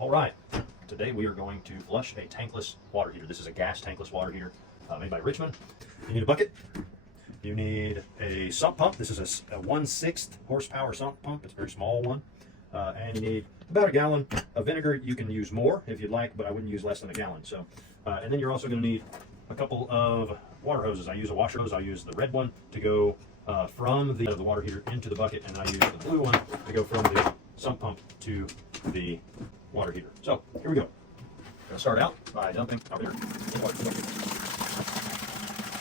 All right, today we are going to flush a tankless water heater. This is a gas tankless water heater made by Richmond. You need a bucket. You need a sump pump. This is a 1/6 horsepower sump pump. It's a very small one. And you need about a gallon of vinegar. You can use more if you'd like, but I wouldn't use less than a gallon. So, and then you're also going to need a couple of water hoses. I use a washer hose. I use the red one to go from the water heater into the bucket, and I use the blue one to go from the sump pump to the water heater. So here we go. I'm going to start out by dumping our vinegar in the water.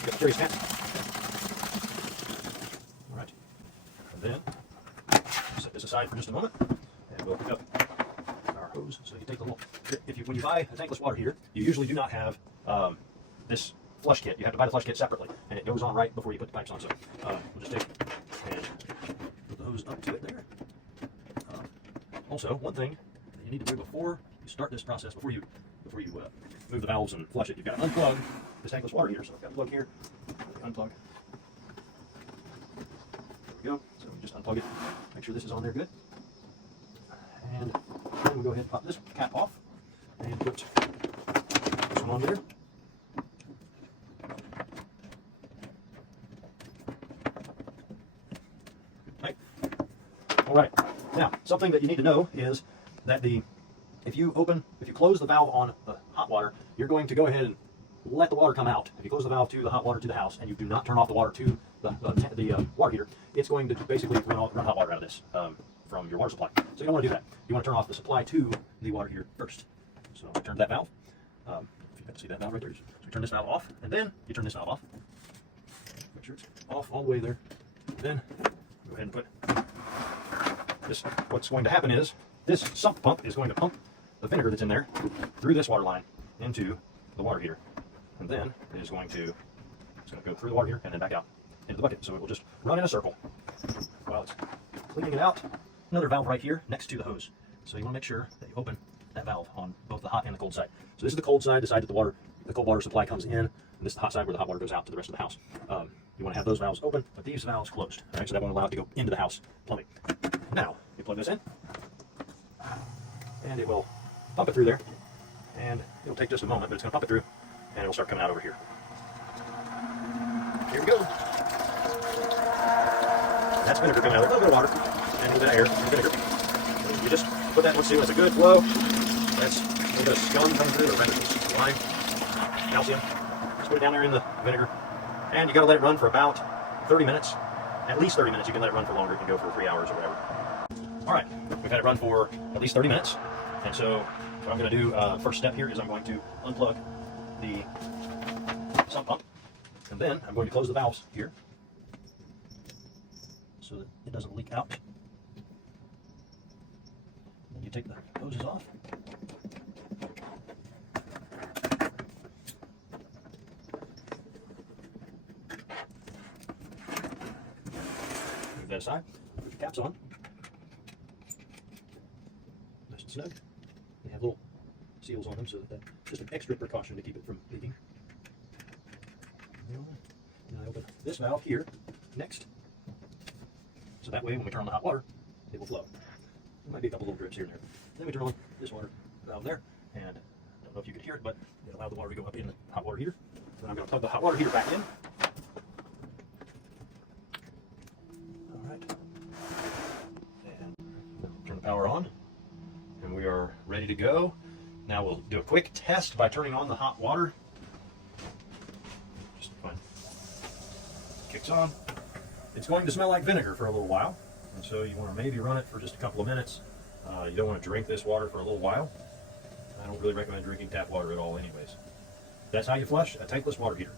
Get the curious pants. All right. And then set this aside for just a moment, and we'll pick up our hose. So you take the little. When you buy a tankless water heater, you usually do not have this flush kit. You have to buy the flush kit separately, and it goes on right before you put the pipes on. So we'll just take and put the hose up to it there. Also, one thing that you need to do before you start this process, before you move the valves and flush it, you've got to unplug this tankless water heater. So I've got a plug here, unplug. There we go. So we just unplug it. Make sure this is on there good. And then we'll go ahead and pop this cap off and put this one on there. Okay. All right. Now, something that you need to know is that if you close the valve on the hot water, you're going to go ahead and let the water come out. If you close the valve to the hot water to the house and you do not turn off the water to the water heater, it's going to basically run hot water out of this from your water supply. So you don't want to do that. You want to turn off the supply to the water heater first. So I turn that valve. If you can see that valve right there. So you turn this valve off, and then you turn this valve off. Make sure it's off all the way there. And then go ahead and put this. What's going to happen is this sump pump is going to pump the vinegar that's in there through this water line into the water heater, and then it's going to go through the water heater and then back out into the bucket. So it will just run in a circle while it's cleaning it out. Another valve right here next to the hose. So you want to make sure that you open that valve on both the hot and the cold side. So this is the cold side, the side that the cold water supply comes in, and this is the hot side where the hot water goes out to the rest of the house. You want to have those valves open, but these valves closed. All right, so that won't allow it to go into the house plumbing. Now you plug this in, and it will pump it through there, and it'll take just a moment, but it's going to pump it through, and it'll start coming out over here. Here we go. That's vinegar coming out. A little bit of water and a little bit of air and vinegar. You just put that. Let's see, that's a good flow. That's a little bit of scum coming through, or rather lime, calcium. Just put it down there in the vinegar, and you got to let it run for about 30 minutes. At least 30 minutes. You can let it run for longer. It can go for 3 hours or whatever. All right, we've had it run for at least 30 minutes, and so what I'm going to do, first step here is I'm going to unplug the sump pump, and then I'm going to close the valves here so that it doesn't leak out. Then you take the hoses off. Move that aside, put your caps on. Nice and snug. They have little seals on them, so that's just an extra precaution to keep it from leaking. And I open this valve here next, so that way when we turn on the hot water, it will flow. There might be a couple little drips here and there. Then we turn on this water valve there, and I don't know if you can hear it, but it allowed the water to go up in the hot water heater. Then I'm going to plug the hot water heater back in. All right. And turn the power on. And we are ready to go. Now we'll do a quick test by turning on the hot water. Just fine. Kicks on. It's going to smell like vinegar for a little while, and so you want to maybe run it for just a couple of minutes. You don't want to drink this water for a little while. I don't really recommend drinking tap water at all anyways. That's how you flush a tankless water heater.